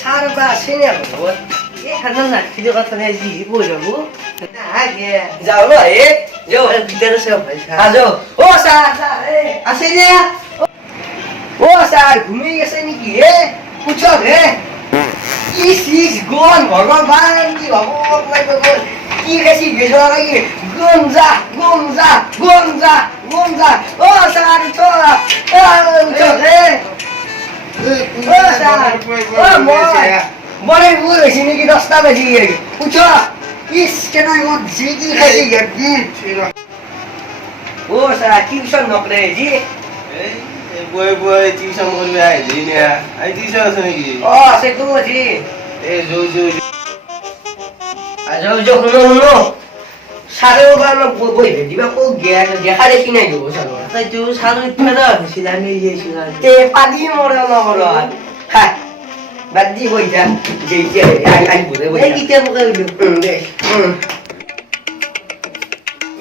সারবা আসেনি এখন এখানে না খিদে কথা নেই জি বলবো আগে যাও না যাও ভিতরে সব আজো ও স্যার আসেনি ও স্যার ঘুমিয়ে গেছে নাকি পুছো রে ইস গোন ভগবান কি ভগবান লাগবে কি গেছি গেছো নাকি গঞ্জা গঞ্জা গঞ্জা গঞ্জা ও স্যার ছোড়া উঠো রে ও স্যার ও মনে বলেছি নাকি 10টা বেজে গেছে উঠো ইস কেন এমন জিগি খাইছি গেছি ও স্যার টিউশন নকরে জি বই বই টিউশন করবে আই জি না আই টিউশন আছে নাকি ও সে তো জি এ জো জো আজো জো হুনো সারে ওবার বই দিবা কো জ্ঞান দেখা দেখি নাই গো সারে তাই তুই সারা ফেরা ছিল আমি এই ছিল তে পাদি মরে না মরে হ্যাঁ বাদি বই যা যেই যে আই বলে বই এই কিতে মুখে উঠলো দেখ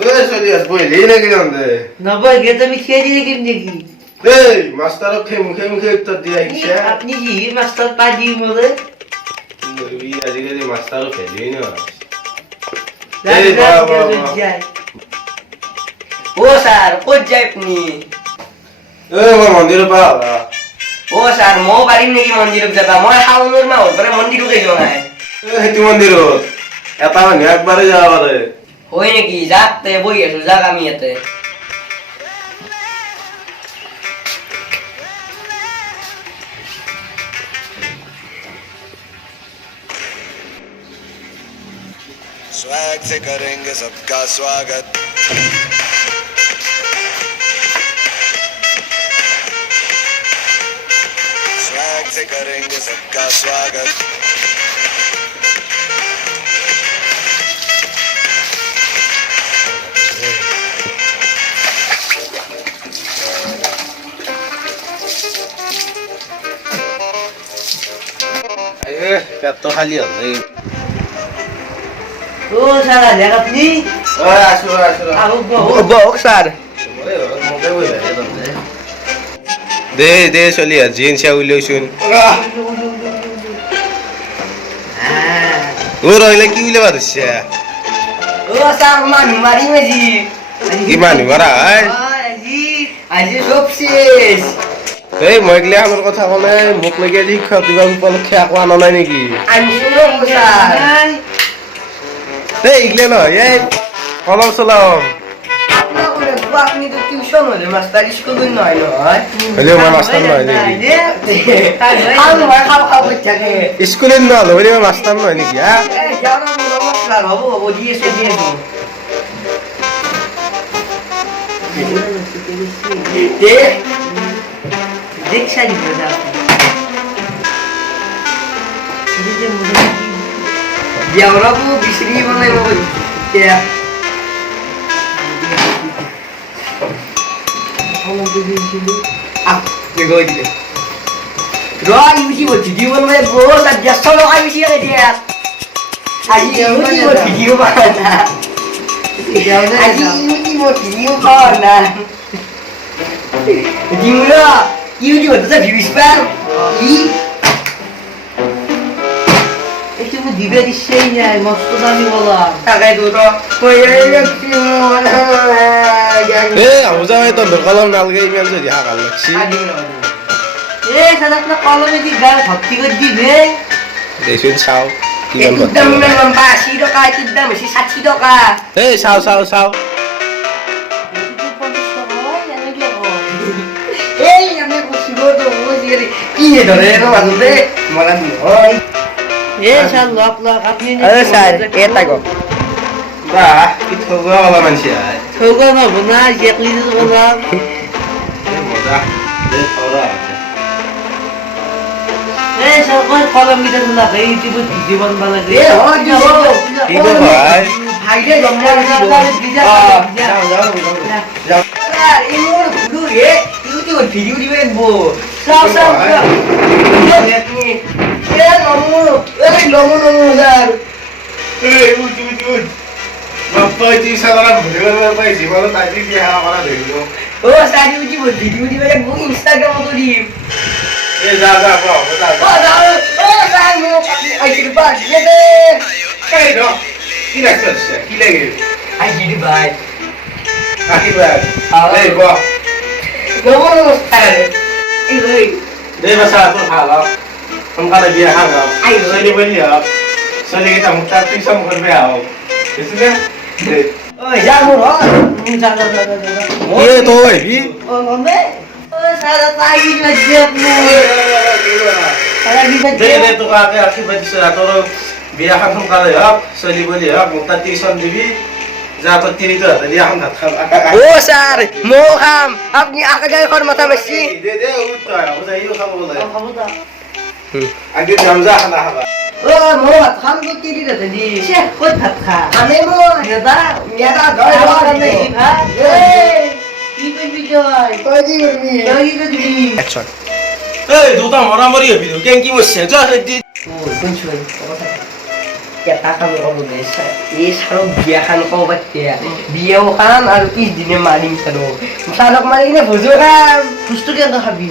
এ চলি আস বই লেই নাকি জানতে নবাই গেতে আমি খেয়ে দিই কেমনে কি এই মাস্টার মুখে উত্তর দিয়া ইচ্ছা আপনি কি মাস্টার পাজি মরে এই আজিকালি মাস্টার ফেলেই না ও স্যার কই যাই আপনি এ মই মন্দির পালা ও স্যার মো বাড়ি নাকি মন্দিরক যাবা মই হাউনৰ মা ওপরে মন্দিরক যাই নাই এ হেতু মন্দির এটা মানে একবারে যাওয়া পারে হয় নাকি যাতে বই আছো যাক আমি এতে स्वैग से करेंगे सबका स्वागत स्वैग से करेंगे सबका स्वागत এ পেট খালি হল ও সারা দেখ আপনি ও আসো আসো আবু বক স্যার দে দে চলি আস জিন্স উইলছুন ও রইলে কি উইলে বাদছে ও স্যার মানু মারি মেজি কি মানু মারা আজি আজি সব শেষ এই মইগলে আমার কথা কলে মুখ লাগি আজি খাওয়া দিবা উপলক্ষে আকো আনা নাই নেকি আমি শুনো স্যার এই ইগলে নয় এই কলম চলাম আপনি তো টিউশন হলে মাস্টার স্কুল নয় নয় হলে আমার মাস্টার নয় নাকি খাও থাকে স্কুলে নল হলে মাস্টার নয় নাকি হ্যাঁ হবো দিয়েছে দিয়ে দেখছাই না Diawarabu bisri mana yang mau ya? Ah, nego aja. Roh, ibu sih buat video mana ya bos? Aja solo ibu sih ada dia. Aji ibu sih buat video mana? Aji ibu sih buat video mana? Jadi mula, ibu juga tetap view spam. তুমি দিবে দিছেই নাই মস্ত দামি বলা টাকায় দুটো কইরে গেছি এ আমজা ভাই তো কলম নালগে ইমেল যদি হাকাল লাগছি এ সাদা না কলমে দি গাল ভর্তি করে দিবে দেশুন চাও কি বল একদম লম্বা 80 টাকা একদম বেশি 60 টাকা এই চাও চাও চাও এই আমি বসিব তো বুঝিয়ে কি ধরে রে বাজুতে মলা নয় এ শাল লক লক আপনি আরে স্যার এটা গো বাহ কি থগা वाला মানসি আই ঠোগা না বনা একলি বনা মজা দে ওরা এ শাল কোন কলম দিতে না এই টিপু জীবন বানা এ হ দিব কি গো ভাই ভাই রে জমনা যাও যাও যাও স্যার এই মোর গুরু রে ইউটিউব ভিডিও দিবেন বো সব সব আপনি এ নমু এই নমু স্যার এই উঠ বাপ্পা জি সারা ভিডিও পাই জীবন তাজি দিয়া করা দেইলো ও স্যার ইউটিউব ভিডিও দিবেন বো ইনস্টাগ্রাম তো দিই এই যা যা বাবা যা ও যাও ও স্যার মো আইডি বাই দিয়ে দে এই নো কি লাগছে কি লাগে আইডি বাই আকি ভাই এই বাবা গোবর স্যার এই রে deh masa aku halal kamu kada biar halal Ayo. sali beli ya sali kita mutar pisau bukan biar itu kan ওই যা মোর যা যা যা যা ये तो है भी ও মনে ও স্যার তাই লাগছে আপনি তাই লাগছে deh deh tuh kakek akibat sudah turun biar kamu kada ya sali beli ya mutar pisau dibi jatuh tiri tuh tadi aku nggak tahu ও স্যার মো খাম আপনি আকা যায় কর মাথা বেশি deh deh udah udah yuk kamu boleh খাবো adik jamzah anak apa ও মো খাম তো তিরি রে দি সে কই ভাত খা আমি মো নেদা মেদা ধর ধর নেই ভাত এই কি কইবি জয় কই দি করবি কই দি অ্যাকশন eh দুটা মরামরি হবি কেন কি বসছে যা দি ও কোন ছয় এটা কাম করব না এই সারো বিয়া খান কও বাচ্চা বিয়াও খান আর 20 দিনে মারিম সারো সারক মারি না ভোজো খাম সুস্থ কেন খাবি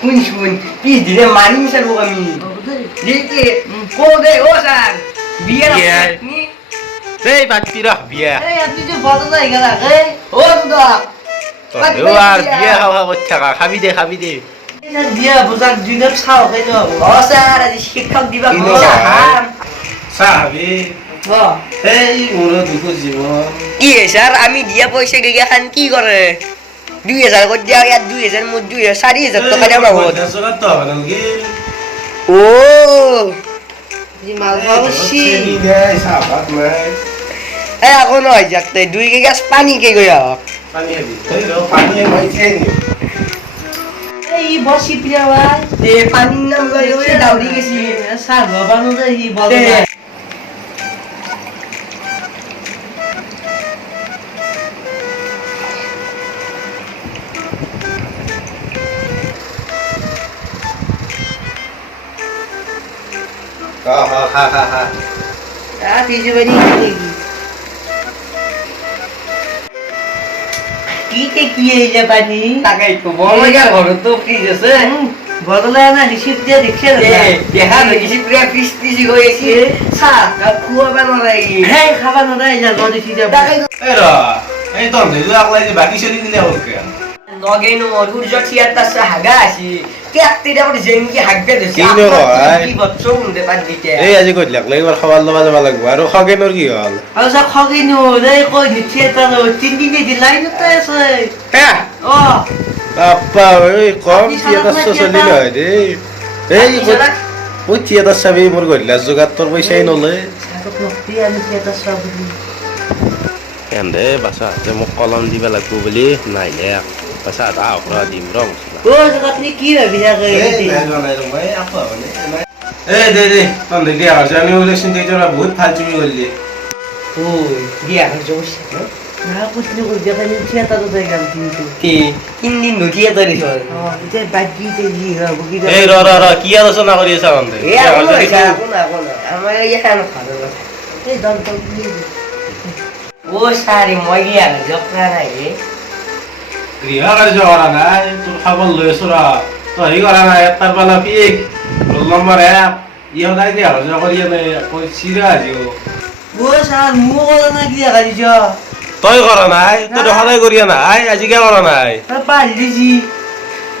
কোন শুন 20 দিনে মারিম সারো আমি দেখে কো দে ও স্যার বিয়া আপনি deh patira biar এই আপনি যে বদলা গেলা এই ও দাদা luar biar hawa kocak খাবি দে এটা বিয়া বুঝার দিনে খাও কেন ও স্যার আজ শিক্ষক দিবা ইনো কোন খাম sabi ও এই মোর দুঃখ জীবন কি স্যার আমি দিয়া পয়সা গিয়া খান কি করে 2000 করে দিয়া আর 2000 মধ্যে 4000 টাকা দেওয়া হতো দেশত তো নাকি ও জি মাল ভাবছি চিনি দেয় সাবাত নাই এখন হয় যাতে 2 গ্লাস পানি কে গয়া পানি হবি এই লো পানি মই খেনি এই বসি প্রিয়া ভাই দে পানি নাম লই ওই দাউরি গেছি সার বাবানো যে এই বল দে ha আ পিজে বানি কি তে কি এই যে পানি তাকাই তো বড় গা ঘর তো ফ্রিজ আছে বদলা না রিসিভ দিয়ে দেখছে না দেখা দেখি পুরা পিস পিস হয়েছে সা খুয়া বানাই হ্যাঁ খাবার না দেয় যা গদি ফিরে তাকাই এই র এই তো নেজু আকলাই যে বাকি চলি দিলে ওকে নগেনো অরুজ থিয়াতা হাগা আছি কেকটি দাবর জেঙ্গি হাগবে দেছে কিনো হয়? কি বচ্চ উনতে পার দিতে এই আজি কই লাগলে এবার খাবার লবা যাবা লাগব আর খগেনর কি হল আর সব খগিনো রে কই নিচে তো 3 দিনে দি লাইন তো আছে হ্যাঁ ও আপা এই কম থিয়েটার চলি লয় রে এই ওই থিয়েটার চাবি মোর গইলা জোগাত তোর পয়সাই নলে সাতক নক্তি আমি থিয়েটার সব এন্দে বাসা যে মোক কলম দিবা লাগব বুলি নাইলে বাসা দা অপরা দিম রং ও জগতনি কি ভাবি থাকে এই দে তন দেখি আর আমি ওলে চিন্তা তোরা বহুত ফালতুমি করলি ও দিয়া জোশ না কুছনি কই দেখা নি থিয়েটার তো দেখ গান কিন্তু কি তিন দিন নটিয়া তরি হয় ও এটা বাকি তে জি হ্যাঁ বুকি এই র কি আলোচনা করি আছা বন্ধে এ কোন আমার ইয়ানো খাদো এই দল তো কি ও সারি মই গিয়া জকরা নাই গৃহ কার্য করা নাই তোর খাবার লই সুরা তো হি করা নাই তার পালা পিক রোল নম্বর 1 ইও নাই দিয়া হজ করি নে কই সিরা আজিও ও সার মু বলা না কি গাড়ি যা তই করা নাই তোর সদায় করিয়া নাই আজি কে করা নাই পারি দিছি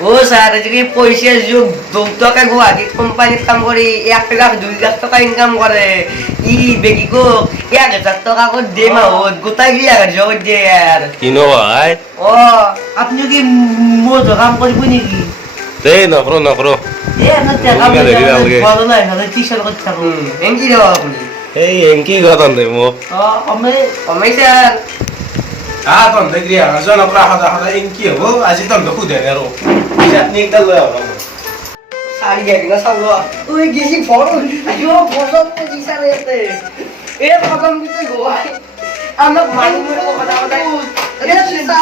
ও স্যার আজকে পয়সা যোগ 2 টাকা গুয়াহাটি কোম্পানিত কাম করে 1 লাখ 2 লাখ টাকা ইনকাম করে ই বেগি কো 1000 টাকা করে দে মাহত গোটাই গিয়া জগ দে আর কিনো ভাই ও আপনি কি মো কাম করব নাকি দে নকরো এ না টাকা বলা না হলে টিশার করতে থাকো এঙ্কি দাও আপনি এই এঙ্কি গতন দে মো ও আমি আমি স্যার তন দে গৃহ কার্য নকরা হদা এঙ্কি হবো আজি তন দেখু দে রে চাটনি একটা লই আও সারি গেল সালো ওই গেছি ফটো আইও ফটো পজিশন এতে এ প্রথম দিতে গোয়াই আমরা মানুষ কথা কথা এ সা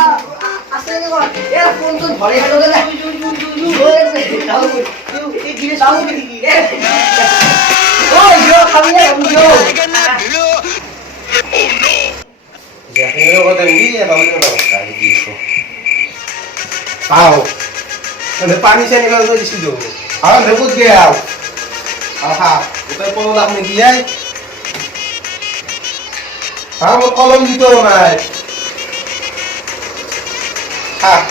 আসলে কি কর এ ফোন তো ধরে গেল না ও ইয়ো খাবি না ইয়ো জাহিনো গতন দি এ বাবু না কাই দিছো আও মানে পানি চানি খাওয়া দিছিল আমার ভেপুত গেল আহা ওটাই কোনো লাভ নেই দিয়ে আমার কলম দিতেও নাই হ্যাঁ